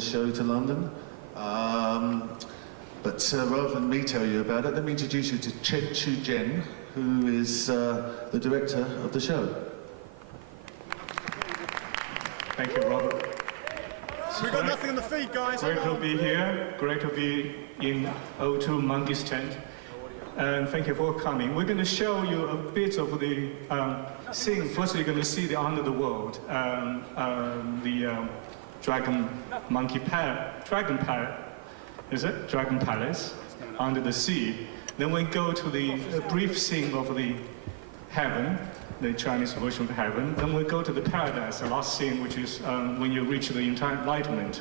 show to London. But rather than me tell you about it, let me introduce you to Chen Chu Jen, who is the director of the show. Thank you, Robert. So we've got nothing on the feed, guys. Great to be here. Great to be in O2 Monkey's tent. And thank you for coming. We're going to show you a bit of the scene. First, you're going to see the underworld, the Dragon Palace under the sea. Then we go to the brief scene of the heaven, the Chinese version of heaven. Then we go to the paradise, the last scene, which is when you reach the enlightenment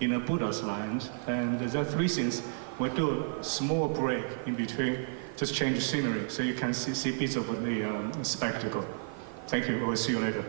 in a Buddha's land. And there are three scenes. We do a small break in between, just change the scenery, so you can see bits of the spectacle. Thank you. We'll see you later.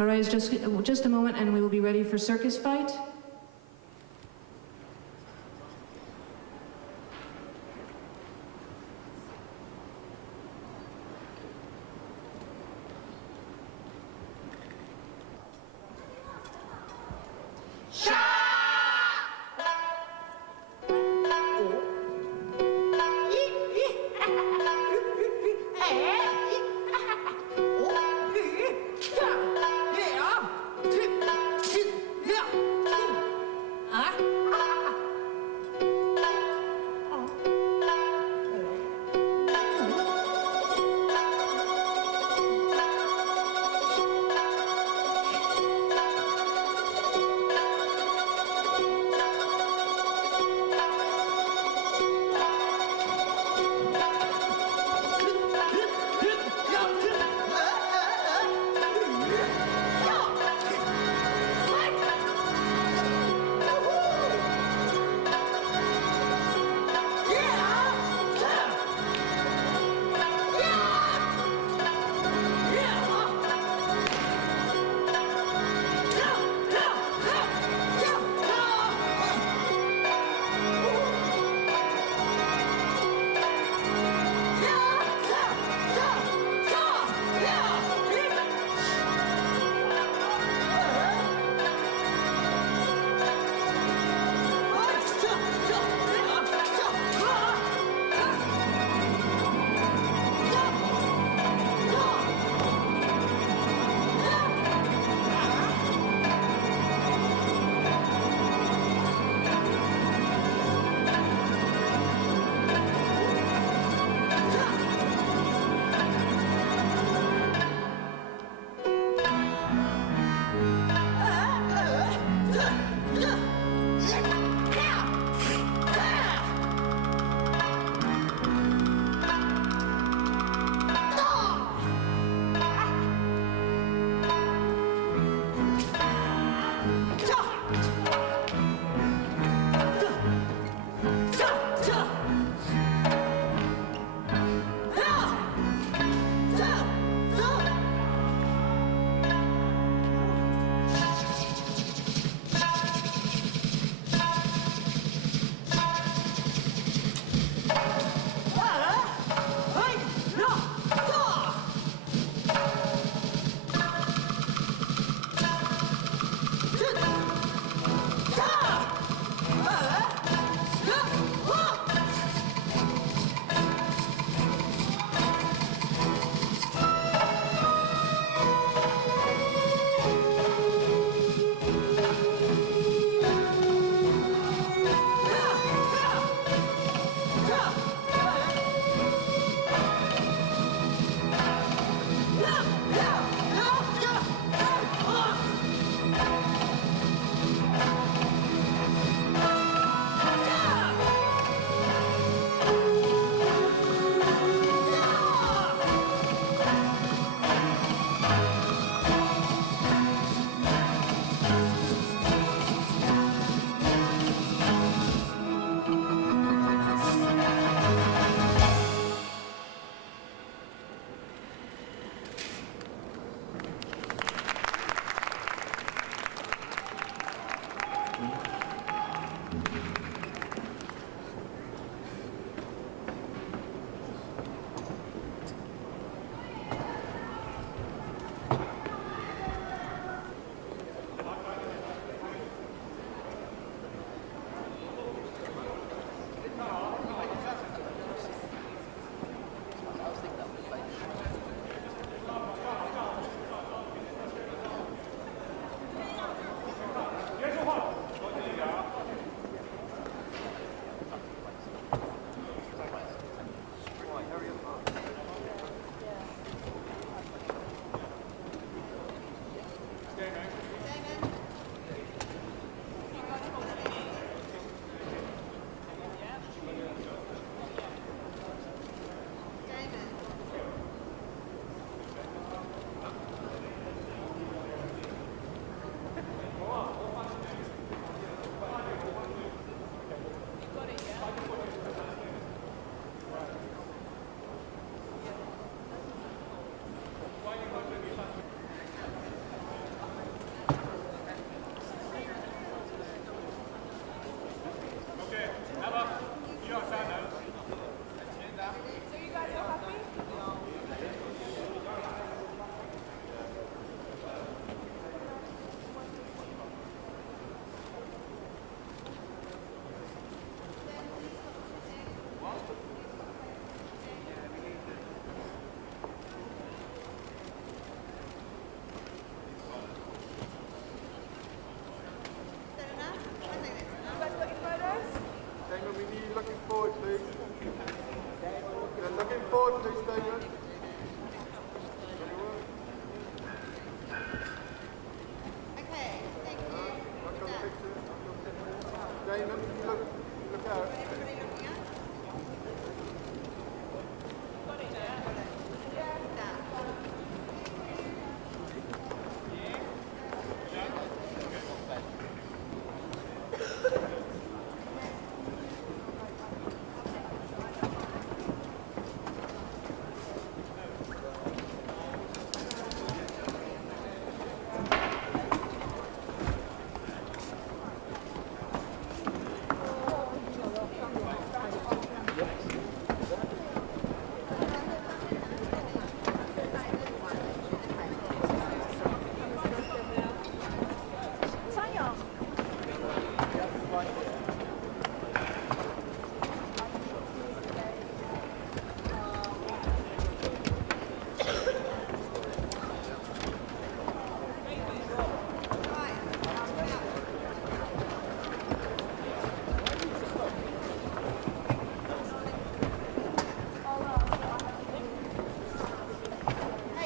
All right, just a moment and we will be ready for circus fight.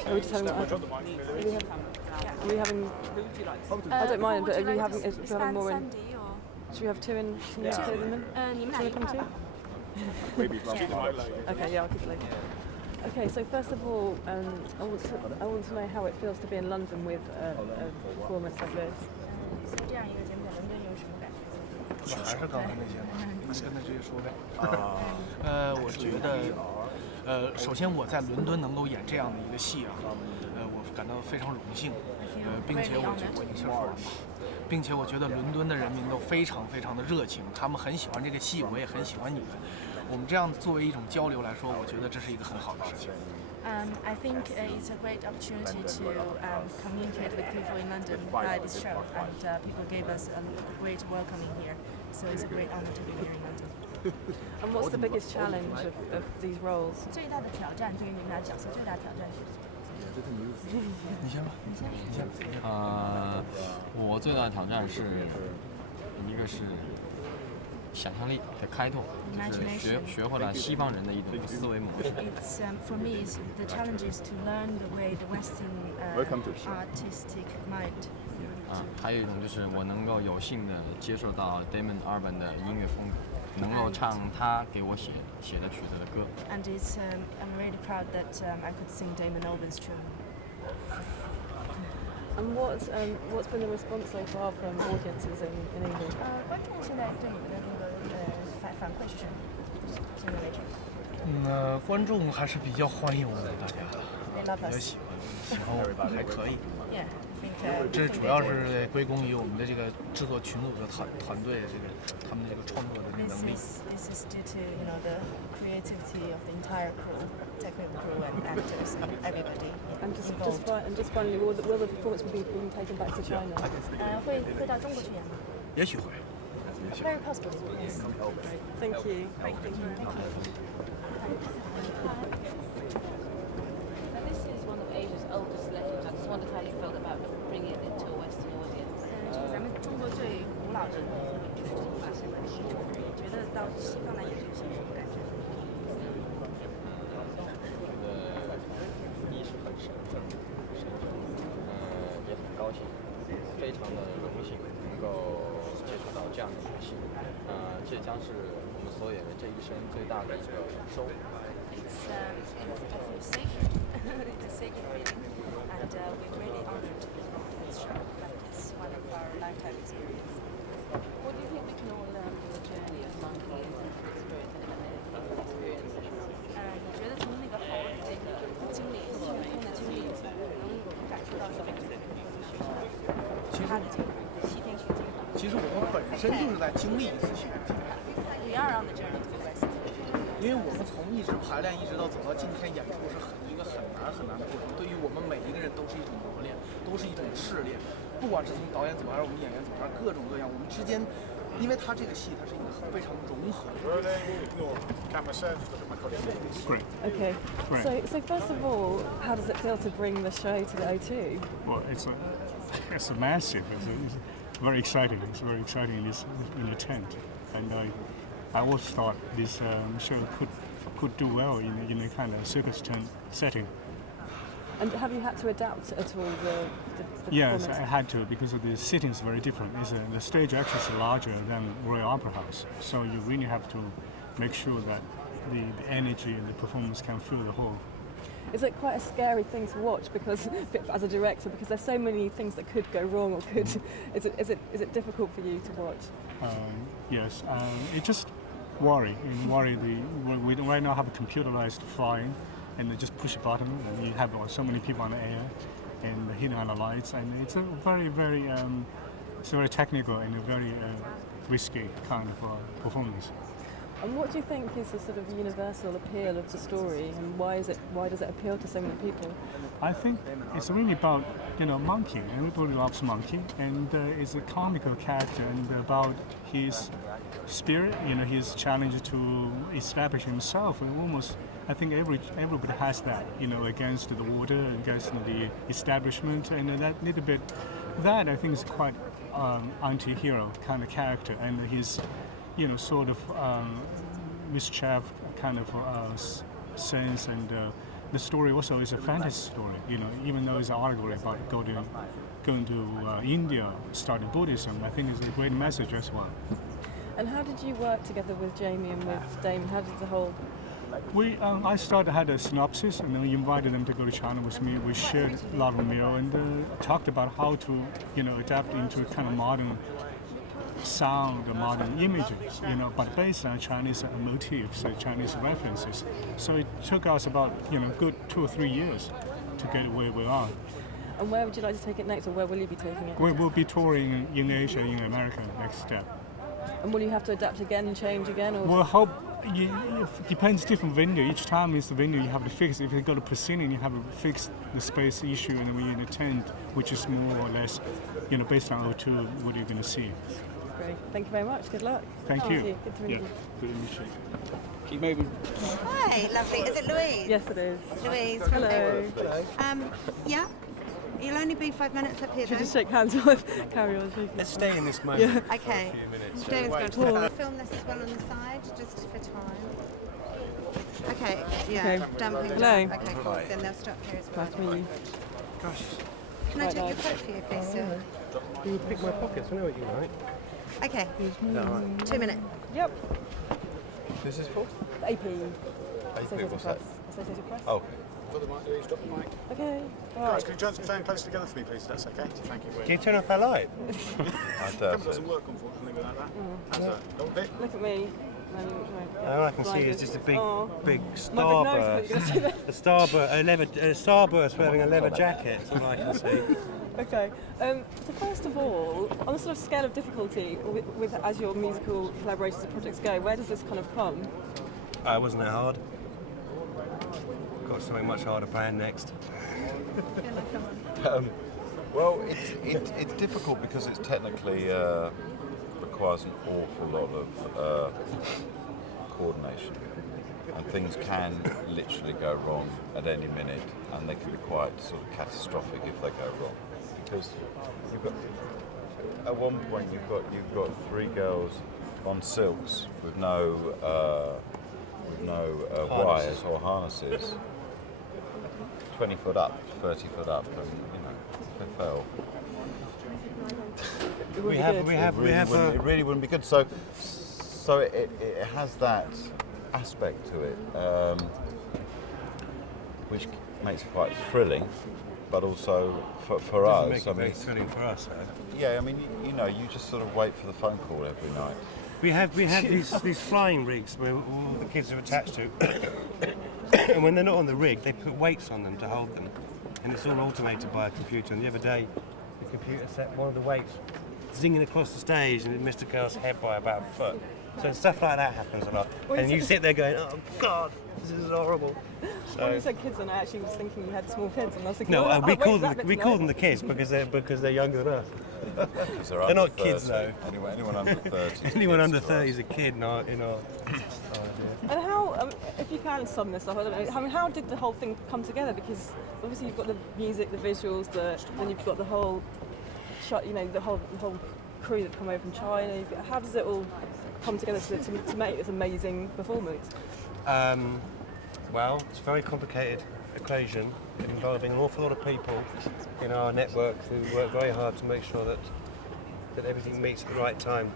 Are we just having? Are we having? I don't mind, but are we having? Is we having more in? Should we have two in? Two of them in? 你们俩一块儿吧。 Okay, yeah, I'll keep it later. Okay, so first of all, I want to know how it feels to be in London with a performance like this. 所以这样一个节目在伦敦有什么感觉？还是刚才那些吗？你现在直接说呗。我觉得，首先我在伦敦能够演这样的一个戏啊，我感到非常荣幸，并且我一下说完吧，并且我觉得伦敦的人民都非常非常的热情，他们很喜欢这个戏，我也很喜欢你们。我们这样作为一种交流来说，我觉得这是一个很好的事情。 I think it's a great opportunity to communicate with people in London via this show, and people gave us a great welcoming here. So it's a great honor to be here in London. And what's the biggest challenge of these roles? 最大的挑战对于你们俩角色最大的挑战是什么？你先吧，你先。我最大的挑战是，一个是想象力的开拓，就是学会了西方人的一种思维模式。It's for me, the challenge is to learn the way the Western artistic mind. 还有一种就是我能够有幸的接受到 Damon Albarn 的音乐风格，能够唱他给我写的曲子的歌。And it's I'm really proud that I could sing Damon Albarn's tune. And what's been the response so far from audiences in England? 观众现在对你们的那个反馈是什么？现在为止。观众还是比较欢迎我们大家的， They love 比较 us. 喜欢我们，还可以。 Yeah, I think. 这主要是归功于我们的这个制作群组的团队，他们的这个创作的能力。This is due to the creativity of the entire crew, technical crew and actors and everybody. And just finally, will the performance be being taken back to China? 会到中国去演吗？也许会。 Very possible. Yes. Thank you. This is one of Asia's oldest legends. I just wondered how you felt about bringing it into a Western audience. 这是咱们中国最古老的发现的戏种，觉得到西方来演这个戏是什么感觉？一是很神圣，也很高兴，非常的荣幸能够接触到这样的一个戏，这将是我们所有人这一生最大的一个收获。It's I feel sacred. It's a sacred feeling, and we're really honored to be involved in this show. But it's one of our lifetime experience. What do you think we can all learn from the journey of monkey and experience and experience? 你觉得从那个猴这个经历，孙悟空的经历，能感受到什么？他的经历，西天取经。其实我们本身就是在经历一次西天取经。 We are on the journey to the West. 因为我们从一直排练一直到走到今天演出是一个很难的过程，对于我们每一个人都是一种磨练，都是一种试炼。不管是从导演组还是我们演员组，还是各种各样，我们之间，因为它这个戏它是一个非常融合的。 Great. Okay. Right. So first of all, how does it feel to bring the show to the O2? Well, it's a massive. It's very exciting. It's very exciting in the tent, and I always thought this show could do well in a kind of circus tent setting. And have you had to adapt at all the Yes, performance? I had to because the setting is very different. The stage actually is larger than Royal Opera House, so you really have to make sure that the energy and the performance can fill the hall. Is it quite a scary thing to watch because, as a director, because there's so many things that could go wrong or could? Is it difficult for you to watch? Yes, it just worry. We right now have a computerized flying, and they just push a button, and you have so many people on the air, and hitting on the lights, and it's a very it's very technical and a very risky kind of performance. And what do you think is the sort of universal appeal of the story, and why does it appeal to so many people? I think it's really about Monkey. Everybody loves Monkey, and it's a comical character, and about his spirit, his challenge to establish himself. And almost, I think everybody has that, against the order, against the establishment, and that little bit. That I think is quite anti-hero kind of character, and his sort of mischief kind of sense and the story also is a fantasy story. Even though it's an allegory about going to India, starting Buddhism, I think it's a great message as well. And how did you work together with Jamie and with Damon? How did the whole... I had a synopsis, and then we invited them to go to China with me. We shared a lot of meal and talked about how to, adapt into kind of modern sound, modern images, but based on Chinese motifs, Chinese references. So it took us about, good 2 or 3 years to get where we are. And where would you like to take it next, or where will you be taking it? We will be touring in Asia, in America, next step. And will you have to adapt again and change again? Or? Well, it depends different venue. Each time is the venue you have to fix. If you go to Brazilian, you have to fix the space issue, and then we're in a tent, which is more or less, based on O2, what you're going to see. Great. Thank you very much. Good luck. Thank you. Good to meet you. Good to meet you. Keep moving. Hi, lovely. Is it Louise? Yes, it is. Louise. Hello. Yeah? You'll only be 5 minutes up here, Should though. just shake hands with carry on shaking. Let's stay in this moment. Yeah. Okay. For a few minutes. Damon's going to the film this as well on the side, just for time. Okay, yeah. Okay. Dumping Hello. down. Okay, cool. Then they'll stop here as well. Nice to meet you. Gosh. Can I take your coat for you, please, sir? You pick my pockets. I know what you like. Okay. Is that right? 2 minutes. Yep. Who's this for? AP. AP, what's that? Associated Press. Oh. Drop the mic, Louise, drop the mic. Okay. Guys, can you stand close together for me, please? That's okay. Thank you. Can you turn off that light? Camera doesn't work, unfortunately, without that. How's that? Got a bit? Look at me. All I can see is just a big My big nose, starburst. A starburst wearing a leather jacket. That's all I can see. Okay. So first of all, on the sort of scale of difficulty, with as your musical collaborations and projects go, where does this kind of come? It wasn't that hard. Got something much harder planned next. Well, it's difficult because it's technically requires an awful lot of coordination, and things can literally go wrong at any minute, and they can be quite sort of catastrophic if they go wrong. Because you've got, at one point you've got 3 girls on silks with no wires or harnesses, 20 foot up, 30 foot up, and they fell. It really wouldn't be good. So it has that aspect to it, which makes it quite thrilling, but also for us. Make it very thrilling for us. Yeah, I mean, you just sort of wait for the phone call every night. We have these flying rigs where all the kids are attached to, and when they're not on the rig, they put weights on them to hold them, and it's all automated by a computer. And the other day, the computer set one of the weights zinging across the stage, and it missed a girl's head by about a foot. So stuff like that happens a lot, and you sit there going, "Oh God, this is horrible." So, when you said kids, and I actually was thinking you had small kids, and I was thinking, no, we call them the the kids because they're younger than us. They're not 30. kids though. Anyone under 30. Anyone under 30 is a kid in our. And how, if you can sum this up, I don't know. How did the whole thing come together? Because obviously you've got the music, the visuals, then you've got the whole shot. The whole crew that come over from China. How does it all come together to make this amazing performance? Well, it's a very complicated equation involving an awful lot of people in our network who work very hard to make sure that everything meets at the right time.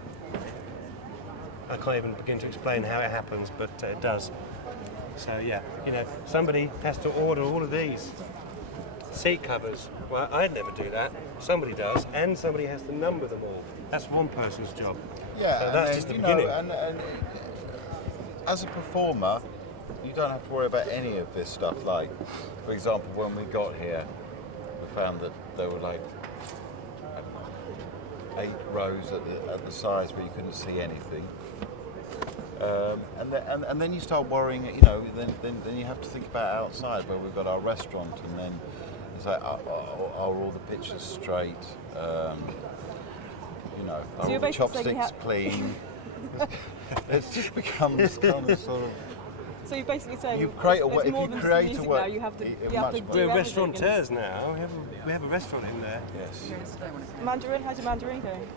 I can't even begin to explain how it happens, but it does. So yeah, somebody has to order all of these seat covers. Well, I'd never do that. Somebody does, and somebody has to number them all. That's one person's job. Yeah, so that's just the beginning. And as a performer, you don't have to worry about any of this stuff. Like, for example, when we got here, we found that there were like, I don't know, 8 rows at the sides where you couldn't see anything. And then you start worrying, then you have to think about outside where we've got our restaurant, and then it's like, are all the pictures straight? Are all the chopsticks clean? It just becomes kind of sort of. So you're basically saying if you create a work, now, you have to do We're restaurateurs now. We have a restaurant in there. Yes. Mandarin, how's your Mandarin going?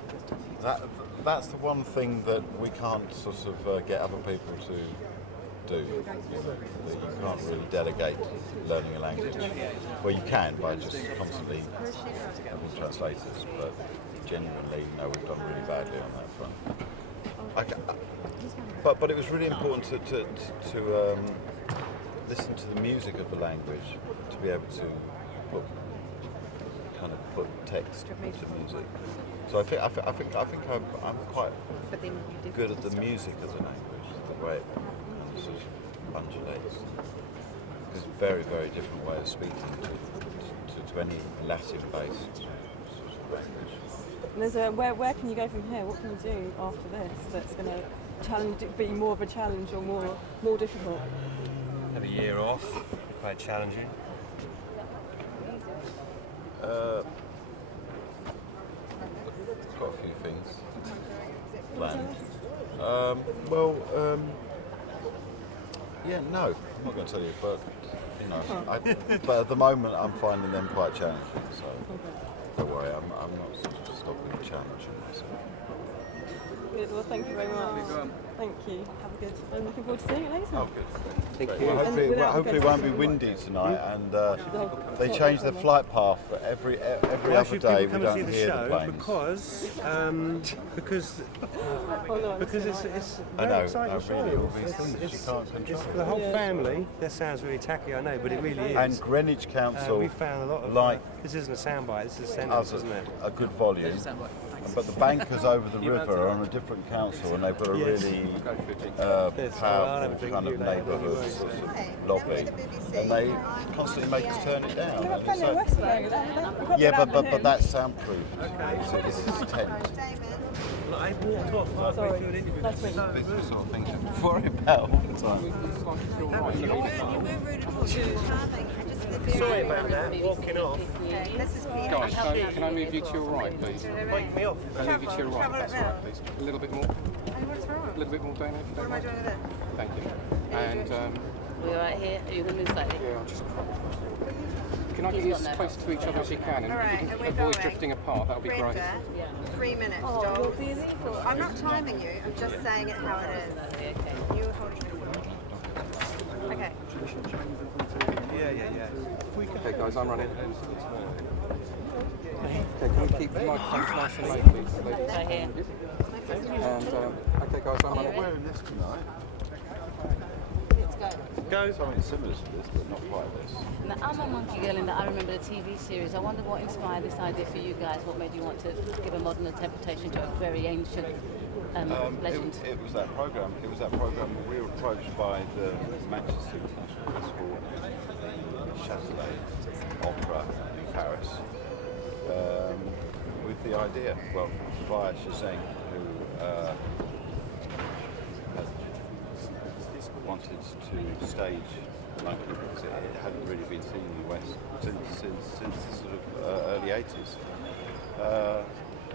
That's the one thing that we can't sort of get other people do. That you can't really delegate learning a language. Well, you can by just constantly having translators, but genuinely, no, we've done really badly on that front. But it was really important to listen to the music of the language, to be able to put text to music. So I think I'm quite good at the music of the language, the way it sort of undulates. It's a very, very different way of speaking to any Latin-based sort of language. And there's where can you go from here? What can you do after this that's going to be more of a challenge or more difficult? Have a year off, quite challenging. Got a few things planned. Yeah, no, I'm not going to tell you, but you know, but at the moment I'm finding them quite challenging. So don't worry, I'm not sort of stopping challenging myself. Good. Well, thank you very much. Thank you. Have a good. I'm looking forward to seeing it later. Oh, good. Thank you. Well, hopefully it won't be windy tonight, and they change the flight path for every other day. We don't hear the planes. Because it's a very exciting show. It's for the whole family. That sounds really tacky, I know, but it really is. And Greenwich Council, we found a lot of this isn't a soundbite. This is a sentence, isn't it? A good volume. But the bankers over the river are on a different council, and they've got a really powerful kind of neighbourhood sort of lobby, and they constantly make us turn it down. And yeah, but that's soundproof. So this is a tent. I walked off halfway through an interview. These are the sort of things you worry about all the time. Sorry about that, walking off. Guys, can I move you to your right, please? Wake me up. Can I move you to your right, if that's all right, please? A little bit more. A little bit more, Dana, if you don't mind. Thank you. And we're right here. Are you going to move slightly? yeah, can I get you as close to each other as you can, and if you can avoid drifting apart, that would be great. 3 minutes, dogs. I'm not timing you, I'm just saying it how it is. Okay. You hold it. Okay. Yeah. Okay, guys, I'm running. Okay, can we keep the microphones nice and low, please? Right here. And, okay, guys, I'm running. We're wearing this tonight. Go. Something similar to this, but not quite this. Now, I'm a monkey girl in that I remember the TV series. I wonder what inspired this idea for you guys. What made you want to give a modern interpretation to a very ancient legend? It was that program. It was that program we were approached by the Manchester International Festival, Châtelet Opera in Paris, with the idea. Well, via Shazeng, who wanted to stage Monkey because it hadn't really been seen in the West since the sort of early 80s.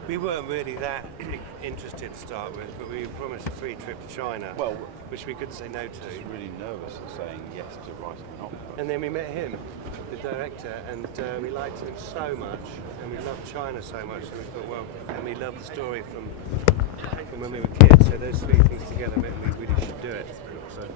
We weren't really that interested to start with, but we were promised a free trip to China, which we couldn't say no to. Just really nervous at saying yes to writing an opera. And then we met him, the director, and we liked him so much, and we loved China so much, so we thought, well, and we loved the story from when we were kids, so those three things together meant we really should do it. So.